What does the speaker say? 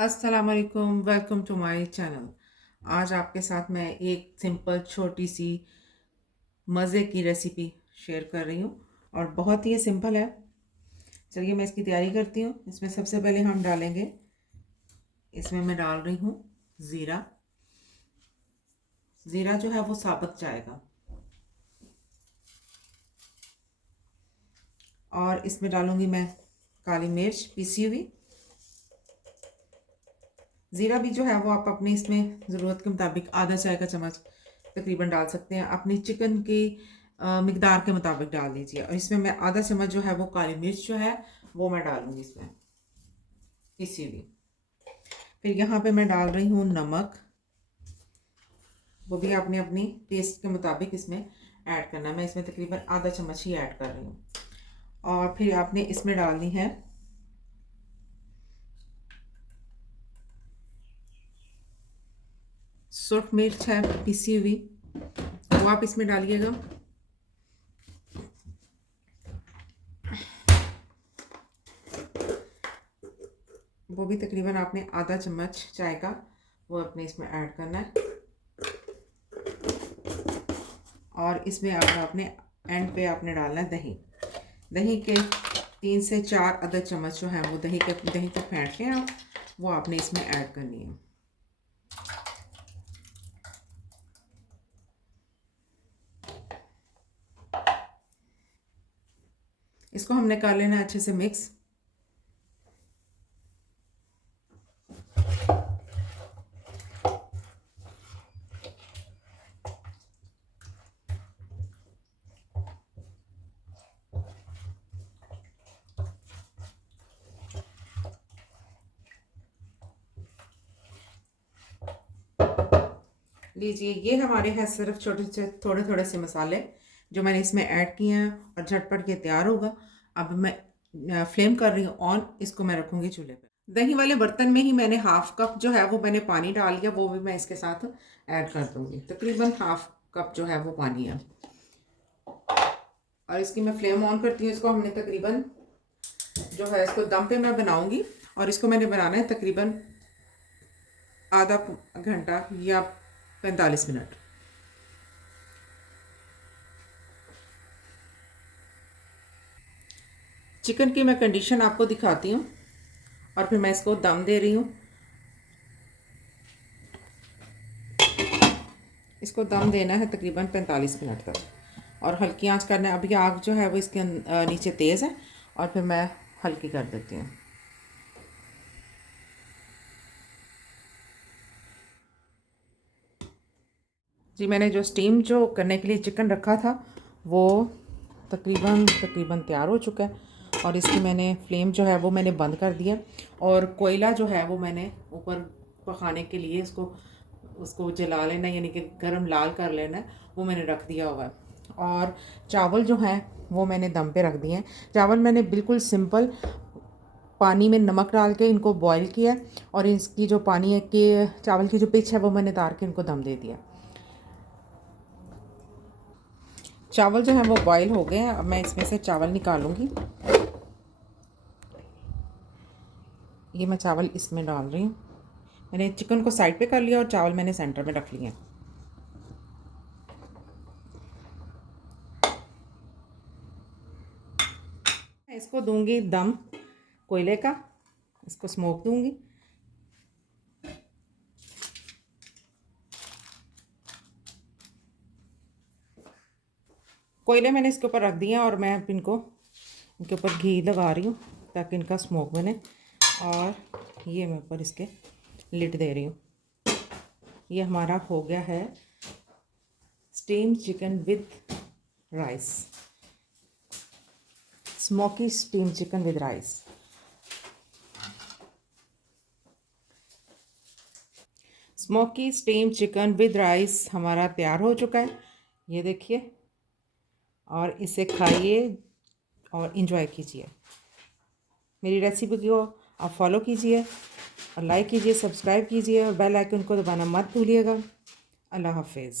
अस्सलाम वालेकुम, welcome to my channel. आज आपके साथ मैं एक सिंपल छोटी सी मज़े की रेसिपी शेयर कर रही हूँ और बहुत ही सिंपल है। चलिए मैं इसकी तैयारी करती हूँ। इसमें सबसे पहले हम डालेंगे, इसमें मैं डाल रही हूँ ज़ीरा। ज़ीरा जो है वो साबुत जाएगा और इसमें डालूँगी मैं काली मिर्च पीसी हुई। ज़ीरा भी जो है वो आप अपने इसमें ज़रूरत के मुताबिक आधा चाय का चम्मच तकरीबन डाल सकते हैं। अपनी चिकन की मिकदार के मुताबिक डाल दीजिए। और इसमें मैं आधा चम्मच जो है वो काली मिर्च जो है वो मैं डालूंगी इसमें पीसी हुई। फिर यहाँ पे मैं डाल रही हूँ नमक, वो भी आपने अपनी टेस्ट के मुताबिक इसमें ऐड करना है। मैं इसमें तकरीबन आधा चम्मच ही ऐड कर रही हूँ। और फिर आपने इसमें डालनी है सुरख मिर्च है पीसी हुई, वो आप इसमें डालिएगा। वो भी तकरीबन आपने आधा चम्मच चाय का वो अपने इसमें ऐड करना है। और इसमें अब आपने एंड पे आपने डालना है दही। दही के 3 से 4 अदद चम्मच जो है वो दही को फेंट के आप वो आपने इसमें ऐड करनी है। इसको हमने कर लेना है अच्छे से मिक्स। लीजिए, ये हमारे हैं सिर्फ छोटे से थोड़े थोड़े से मसाले जो मैंने इसमें ऐड किए हैं और झटपट के तैयार होगा। अब मैं फ्लेम कर रही हूँ ऑन, इसको मैं रखूँगी चूल्हे पे। दही वाले बर्तन में ही मैंने हाफ कप जो है वो मैंने पानी डाल दिया, वो भी मैं इसके साथ ऐड कर दूँगी। तकरीबन हाफ कप जो है वो पानी है। और इसकी मैं फ्लेम ऑन करती हूँ। इसको हमने तकरीबन जो है इसको दम पे मैं बनाऊँगी और इसको मैंने बनाना है तकरीबन आधा घंटा या 45 मिनट। चिकन की मैं कंडीशन आपको दिखाती हूँ और फिर मैं इसको दम दे रही हूँ। इसको दम देना है तकरीबन 45 मिनट तक और हल्की आंच करना है। अभी आग जो है वो इसके नीचे तेज़ है और फिर मैं हल्की कर देती हूँ। जी, मैंने जो स्टीम जो करने के लिए चिकन रखा था वो तकरीबन तैयार हो चुका है। और इसकी मैंने फ्लेम जो है वो मैंने बंद कर दिया और कोयला जो है वो मैंने ऊपर पकाने के लिए उसको जला लेना, यानी कि गरम लाल कर लेना है, वो मैंने रख दिया हुआ है। और चावल जो हैं वो मैंने दम पे रख दिए हैं। चावल मैंने बिल्कुल सिंपल पानी में नमक डाल के इनको बॉईल किया और इसकी जो पानी है कि चावल की जो पिच है वो मैंने उतार के इनको दम दे दिया। चावल जो है वो बॉईल हो गए हैं। अब मैं इसमें से चावल निकालूंगी। ये मैं चावल इसमें डाल रही हूँ। मैंने चिकन को साइड पे कर लिया और चावल मैंने सेंटर में रख लिए। इसको दूंगी दम कोयले का, इसको स्मोक दूंगी। कोयले मैंने इसके ऊपर रख दिए हैं और मैं इनके ऊपर घी लगा रही हूँ ताकि इनका स्मोक बने। और ये मैं ऊपर इसके लिड दे रही हूँ। ये हमारा हो गया है steam chicken with rice, smoky steam chicken with rice. Smoky steam chicken with rice हमारा तैयार हो चुका है, ये देखिए। और इसे खाइए और इन्जॉय कीजिए। मेरी रेसिपी को आप फॉलो कीजिए और लाइक कीजिए, सब्सक्राइब कीजिए और बेल आइकन को दबाना मत भूलिएगा। अल्लाह हाफिज़।